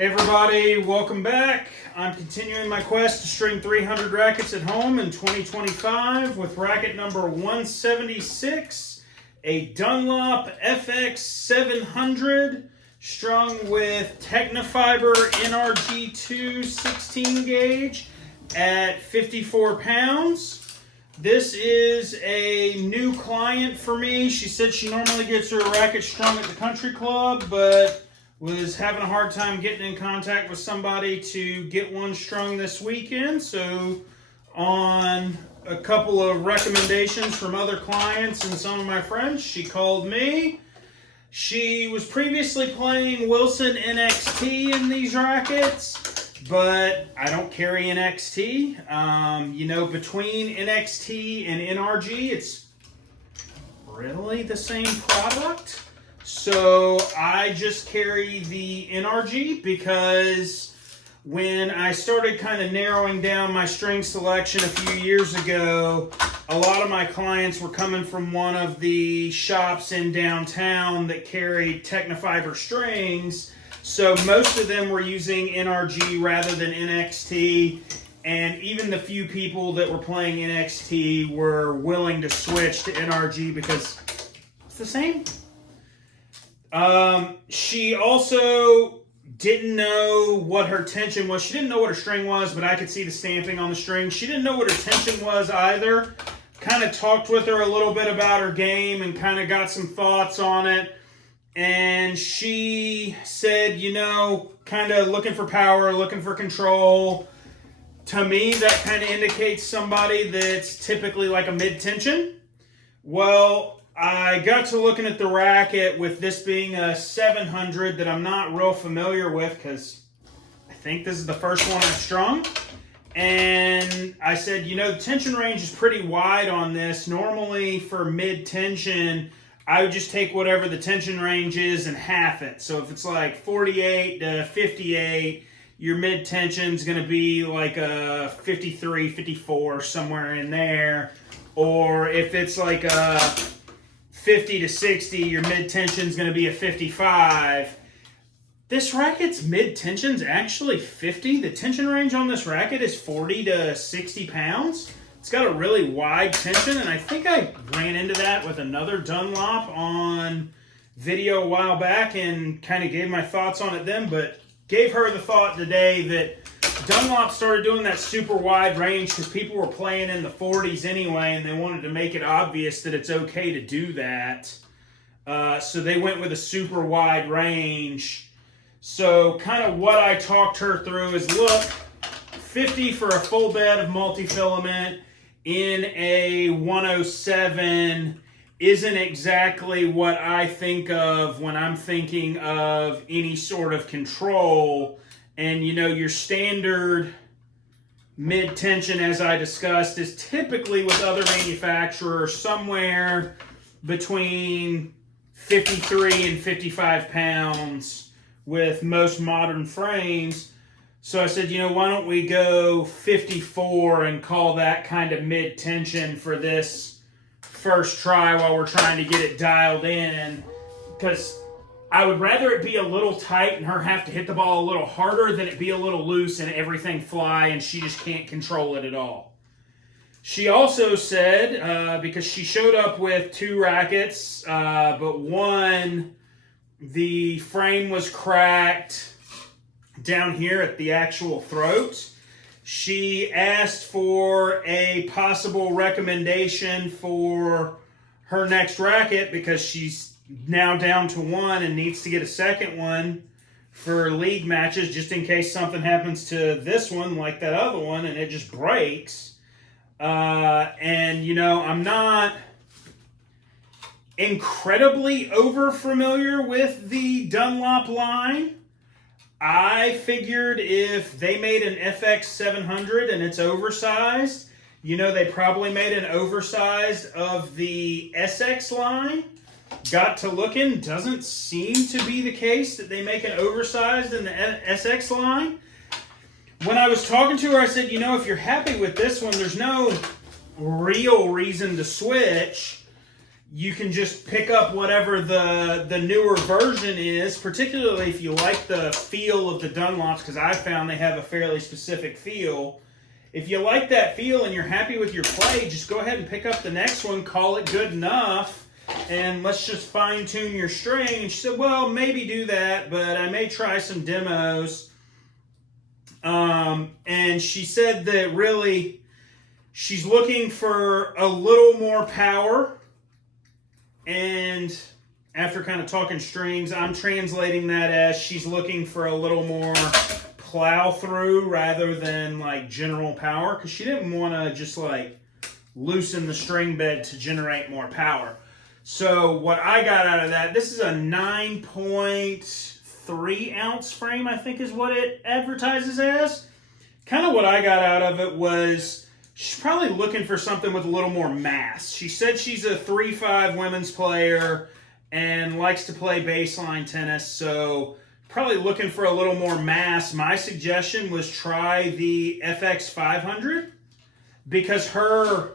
Hey everybody, welcome back. I'm continuing my quest to string 300 rackets at home in 2025 with racket number 176, a Dunlop FX700 strung with Tecnifibre NRG2 16 gauge at 54 pounds. This is a new client for me. She said she normally gets her racket strung at the country club, but was having a hard time getting in contact with somebody to get one strung this weekend. So on a couple of recommendations from other clients and some of my friends, she called me. She was previously playing Wilson NXT in these rackets, but I don't carry NXT. Between NXT and NRG, it's really the same product. So I just carry the NRG because when I started kind of narrowing down my string selection a few years ago, a lot of my clients were coming from one of the shops in downtown that carried Tecnifibre strings. So most of them were using NRG rather than NXT. And even the few people that were playing NXT were willing to switch to NRG because it's the same. She also didn't know what her tension was. She didn't know what her string was, but I could see the stamping on the string. She didn't know what her tension was either. Kind of talked with her a little bit about her game and kind of got some thoughts on it. And she said, kind of looking for power, looking for control. To me, that kind of indicates somebody that's typically like a mid-tension. Well, I got to looking at the racket with this being a 700 that I'm not real familiar with because I think this is the first one I've strung. And I said, the tension range is pretty wide on this. Normally for mid-tension, I would just take whatever the tension range is and half it. So if it's like 48 to 58, your mid-tension is going to be like a 53, 54, somewhere in there. Or if it's like a 50 to 60, your mid-tension is going to be a 55. This racket's mid-tension is actually 50. The tension range on this racket is 40 to 60 pounds. It's got a really wide tension, and I think I ran into that with another Dunlop on video a while back and kind of gave my thoughts on it then, but gave her the thought today that Dunlop started doing that super wide range because people were playing in the 40s anyway, and they wanted to make it obvious that it's okay to do that. So they went with a super wide range. So kind of what I talked her through is, look, 50 for a full bed of multi-filament in a 107 isn't exactly what I think of when I'm thinking of any sort of control. And your standard mid-tension, as I discussed, is typically with other manufacturers somewhere between 53 and 55 pounds with most modern frames. So I said, why don't we go 54 and call that kind of mid-tension for this first try while we're trying to get it dialed in, because I would rather it be a little tight and her have to hit the ball a little harder than it be a little loose and everything fly and she just can't control it at all. She also said, because she showed up with two rackets, but one, the frame was cracked down here at the actual throat. She asked for a possible recommendation for her next racket because she's now down to one and needs to get a second one for league matches just in case something happens to this one like that other one and it just breaks. I'm not incredibly over familiar with the Dunlop line. I figured if they made an FX700 and it's oversized, they probably made an oversized of the SX line. Got to looking, doesn't seem to be the case that they make an oversized in the SX line. When I was talking to her, I said, if you're happy with this one, there's no real reason to switch. you can just pick up whatever the newer version is, particularly if you like the feel of the Dunlops, because I found they have a fairly specific feel. If you like that feel and you're happy with your play, just go ahead and pick up the next one, call it good enough, and let's just fine-tune your string. And she said, well, maybe do that, but I may try some demos. And she said that really she's looking for a little more power. And after kind of talking strings, I'm translating that as she's looking for a little more plow through rather than like general power, because she didn't want to just like loosen the string bed to generate more power. So what I got out of that, this is a 9.3 ounce frame, I think is what it advertises as. Kind of what I got out of it was she's probably looking for something with a little more mass. She said she's a 3-5 women's player and likes to play baseline tennis, so probably looking for a little more mass. My suggestion was try the FX700 because her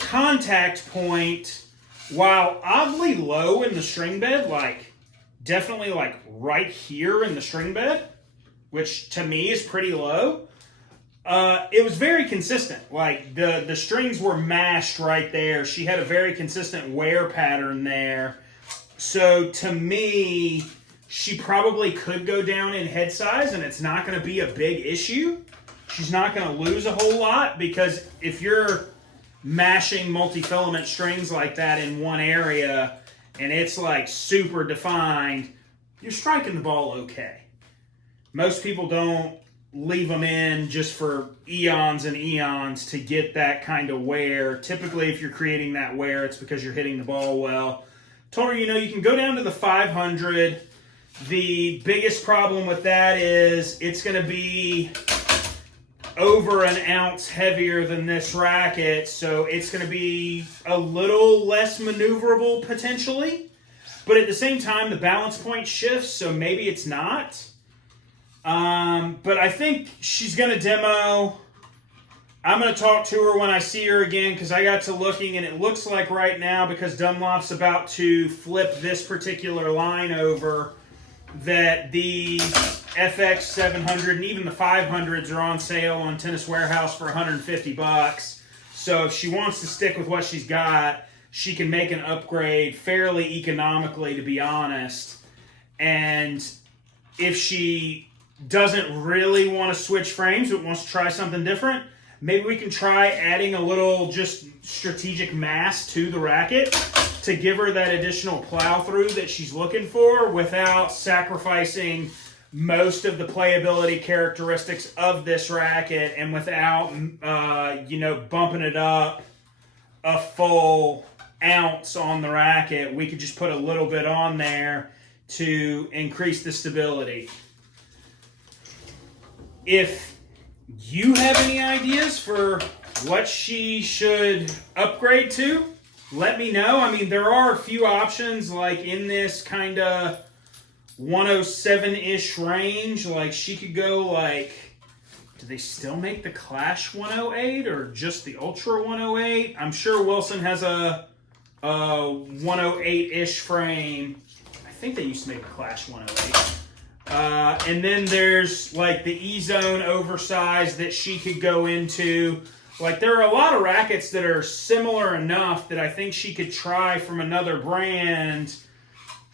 contact point, while oddly low in the string bed, like definitely like right here in the string bed, which to me is pretty low, it was very consistent. Like the strings were mashed right there. She had a very consistent wear pattern there. So to me, she probably could go down in head size and it's not going to be a big issue. She's not going to lose a whole lot because if you're mashing multi-filament strings like that in one area and it's like super defined, you're striking the ball okay. Most people don't leave them in just for eons and eons to get that kind of wear. Typically, if you're creating that wear, it's because you're hitting the ball well. Told her, you can go down to the 500. The biggest problem with that is it's going to be over an ounce heavier than this racket, so it's going to be a little less maneuverable potentially. But at the same time, the balance point shifts, so maybe it's not. But I think she's going to demo. I'm going to talk to her when I see her again because I got to looking and it looks like right now, because Dunlop's about to flip this particular line over, that the FX700 and even the 500s are on sale on Tennis Warehouse for $150. So if she wants to stick with what she's got, she can make an upgrade fairly economically, to be honest. And if she doesn't really want to switch frames but wants to try something different, maybe we can try adding a little just strategic mass to the racket to give her that additional plow through that she's looking for without sacrificing most of the playability characteristics of this racket and without bumping it up a full ounce on the racket. We could just put a little bit on there to increase the stability. If you have any ideas for what she should upgrade to, let me know. I mean, there are a few options like in this kind of 107-ish range. Like she could go like, do they still make the Clash 108 or just the Ultra 108? I'm sure Wilson has a 108-ish frame. I think they used to make a Clash 108. And then there's like the E-Zone oversized that she could go into. Like there are a lot of rackets that are similar enough that I think she could try from another brand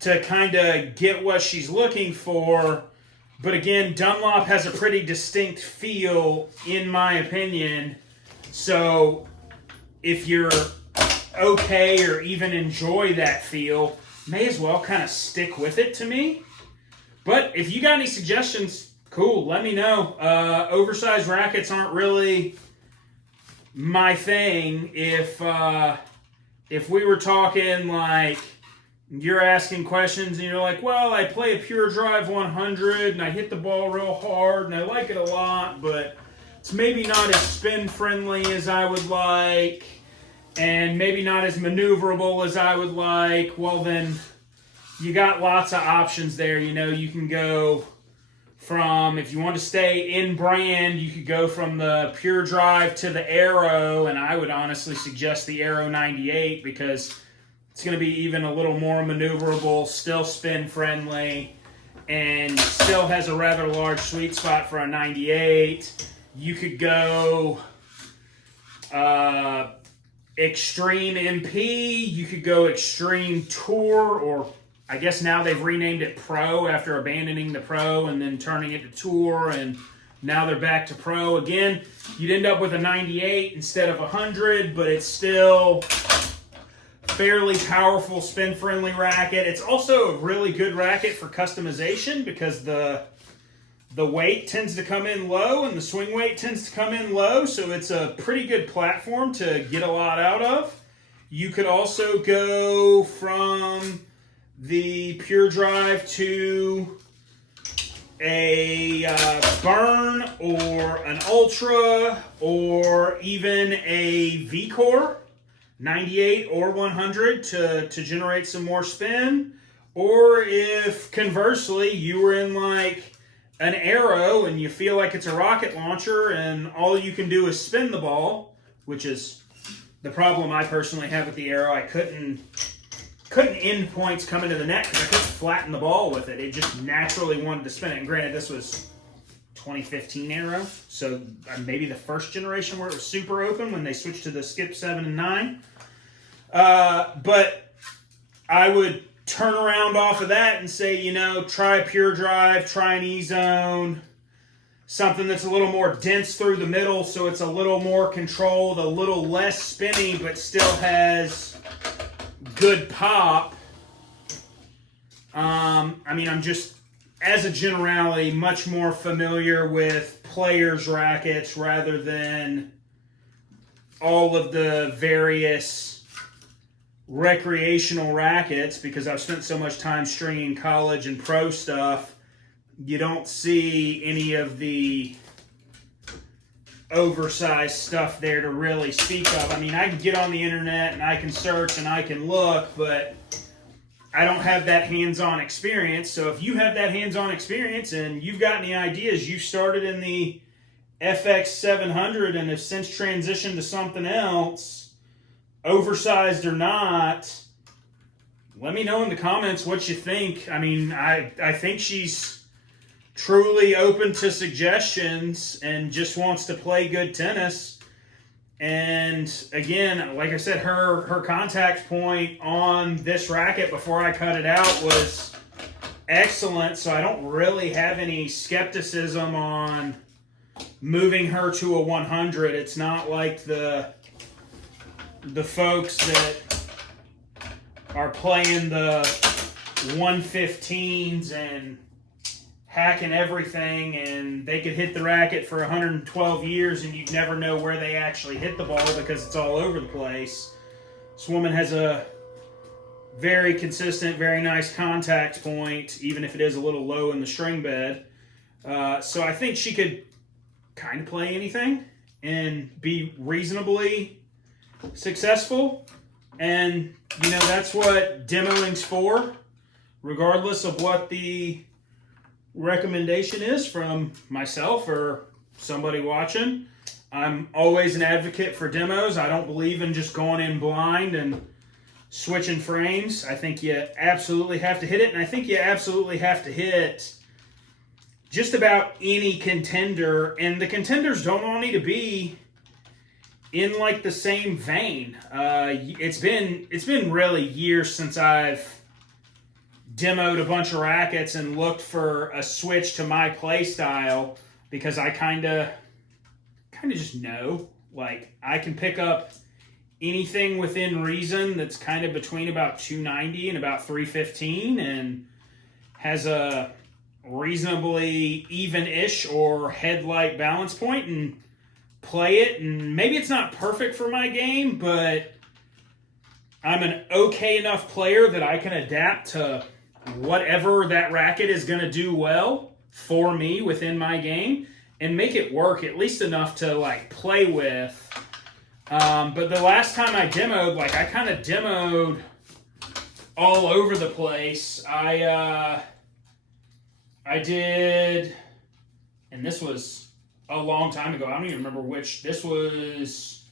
to kind of get what she's looking for. But again, Dunlop has a pretty distinct feel, in my opinion. So if you're okay or even enjoy that feel, may as well kind of stick with it to me. But if you got any suggestions, cool, let me know. Oversized rackets aren't really my thing. If we were talking like you're asking questions and you're like, well, I play a Pure Drive 100 and I hit the ball real hard and I like it a lot, but it's maybe not as spin friendly as I would like and maybe not as maneuverable as I would like, well then you got lots of options there. You can go from, if you want to stay in brand, you could go from the Pure Drive to the Aero, and I would honestly suggest the Aero 98 because It's going to be even a little more maneuverable, still spin friendly, and still has a rather large sweet spot for a 98. You could go Extreme MP, you could go Extreme Tour, or I guess now they've renamed it Pro after abandoning the Pro and then turning it to Tour, and now they're back to Pro again. You'd end up with a 98 instead of 100, but it's still fairly powerful, spin-friendly racket. It's also a really good racket for customization because the weight tends to come in low and the swing weight tends to come in low, so it's a pretty good platform to get a lot out of. You could also go from the Pure Drive to a Burn or an Ultra or even a V-Core 98 or 100 to generate some more spin. Or if conversely you were in like an Arrow and you feel like it's a rocket launcher and all you can do is spin the ball, which is the problem I personally have with the Arrow. I couldn't end points come into the net because I couldn't flatten the ball with it. It just naturally wanted to spin it. And granted, this was 2015 Arrow, so maybe the first generation where it was super open when they switched to the Skip 7 and 9. But I would turn around off of that and say, you know, try a Pure Drive, try an E-Zone, something that's a little more dense through the middle so it's a little more controlled, a little less spinny, but still has good pop. I mean, I'm just, as a generality, much more familiar with players' rackets rather than all of the various recreational rackets, because I've spent so much time stringing college and pro stuff. You don't see any of the oversized stuff there to really speak of. I mean, I can get on the internet and I can search and I can look, but I don't have that hands-on experience. So if you have that hands-on experience and you've got any ideas, you started in the FX700 and have since transitioned to something else, oversized or not, let me know in the comments what you think. I mean, I think she's truly open to suggestions and just wants to play good tennis. And again, like I said, her contact point on this racket before I cut it out was excellent, so I don't really have any skepticism on moving her to a 100. It's not like the folks that are playing the 115s and hacking everything, and they could hit the racket for 112 years and you'd never know where they actually hit the ball because it's all over the place. This woman has a very consistent, very nice contact point, even if it is a little low in the string bed. So I think she could kind of play anything and be reasonably successful. And, you know, that's what demoing's for, regardless of what the recommendation is from myself or somebody watching. I'm always an advocate for demos. I don't believe in just going in blind and switching frames. I think you absolutely have to hit it, and I think you absolutely have to hit just about any contender, and the contenders don't all need to be in like the same vein. It's been really years since I've demoed a bunch of rackets and looked for a switch to my play style, because I kind of just know, like, I can pick up anything within reason that's kind of between about 290 and about 315 and has a reasonably even-ish or headlight balance point, and play it. And maybe it's not perfect for my game, but I'm an okay enough player that I can adapt to whatever that racket is going to do well for me within my game and make it work at least enough to like play with. But the last time I demoed, like, I kind of demoed all over the place. I did, and this was a long time ago. I don't even remember which. This was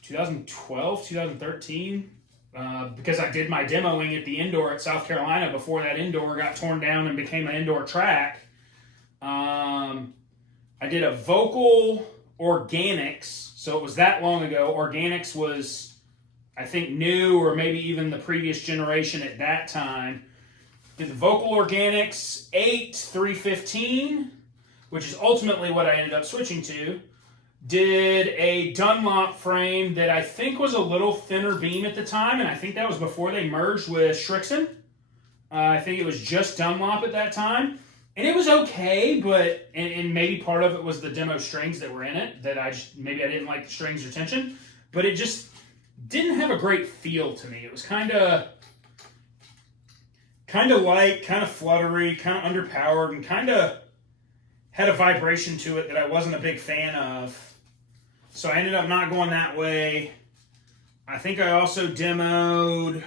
2012, 2013. because I did my demoing at the indoor at South Carolina before that indoor got torn down and became an indoor track. I did a Vocal Organics, so it was that long ago. Organics was, I think, new, or maybe even the previous generation at that time. Did the Vocal Organics 8 315, which is ultimately what I ended up switching to. Did a Dunlop frame that I think was a little thinner beam at the time, and I think that was before they merged with Shrixon. I think it was just Dunlop at that time. And it was okay, but, and maybe part of it was the demo strings that were in it, that maybe I didn't like the strings or tension, but it just didn't have a great feel to me. It was kind of light, kind of fluttery, kind of underpowered, and kind of had a vibration to it that I wasn't a big fan of. So I ended up not going that way. I think I also demoed,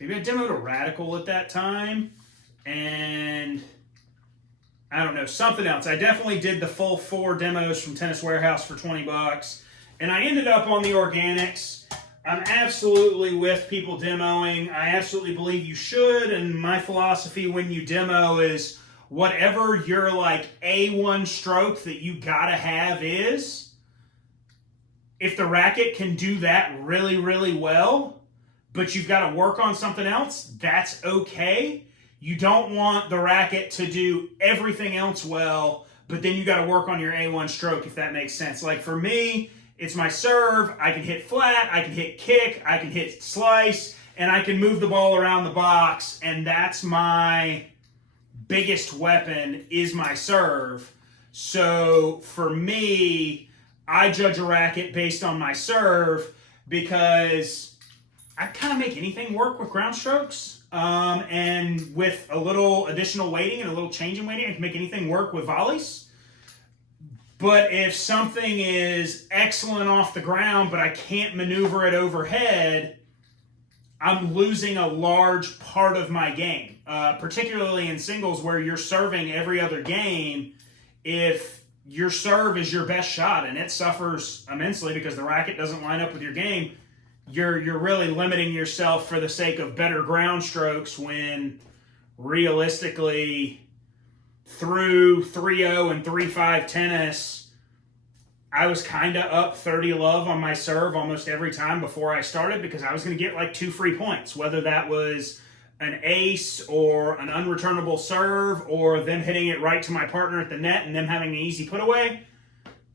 maybe I demoed a Radical at that time, and I don't know, something else. I definitely did the full 4 demos from Tennis Warehouse for $20, and I ended up on the Organics. I'm absolutely with people demoing. I absolutely believe you should, and my philosophy when you demo is whatever your like A1 stroke that you gotta have is, if the racket can do that really, really well, but you've got to work on something else, that's okay. You don't want the racket to do everything else well, but then you got to work on your A1 stroke, if that makes sense. Like for me, it's my serve. I can hit flat, I can hit kick, I can hit slice, and I can move the ball around the box, and that's my biggest weapon is my serve. So for me, I judge a racket based on my serve because I kind of make anything work with ground strokes. And with a little additional weighting and a little change in weighting, I can make anything work with volleys. But if something is excellent off the ground, but I can't maneuver it overhead, I'm losing a large part of my game. Particularly in singles where you're serving every other game. If your serve is your best shot and it suffers immensely because the racket doesn't line up with your game, you're really limiting yourself for the sake of better ground strokes when realistically through 3-0 and 3-5 tennis, I was kind of up 30 love on my serve almost every time before I started because I was going to get like 2 free points, whether that was an ace or an unreturnable serve or them hitting it right to my partner at the net and them having an easy put away.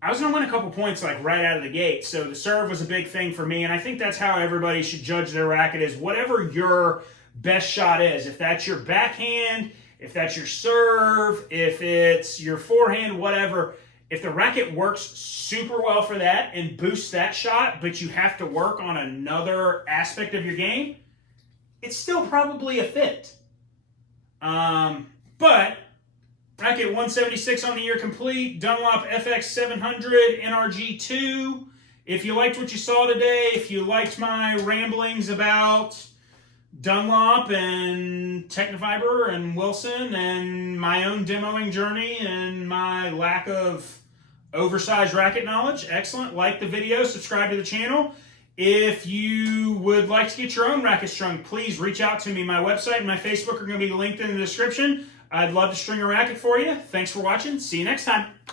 I was going to win a couple points like right out of the gate. So the serve was a big thing for me, and I think that's how everybody should judge their racket is whatever your best shot is. If that's your backhand, if that's your serve, if it's your forehand, whatever. If the racket works super well for that and boosts that shot, but you have to work on another aspect of your game, it's still probably a fit. But Racket 176 on the year complete. Dunlop FX700 NRG2. If you liked what you saw today, if you liked my ramblings about Dunlop and Tecnifibre and Wilson and my own demoing journey and my lack of oversized racket knowledge, excellent. Like the video, subscribe to the channel. If you would like to get your own racket strung, please reach out to me. My website and my Facebook are going to be linked in the description. I'd love to string a racket for you. Thanks for watching. See you next time.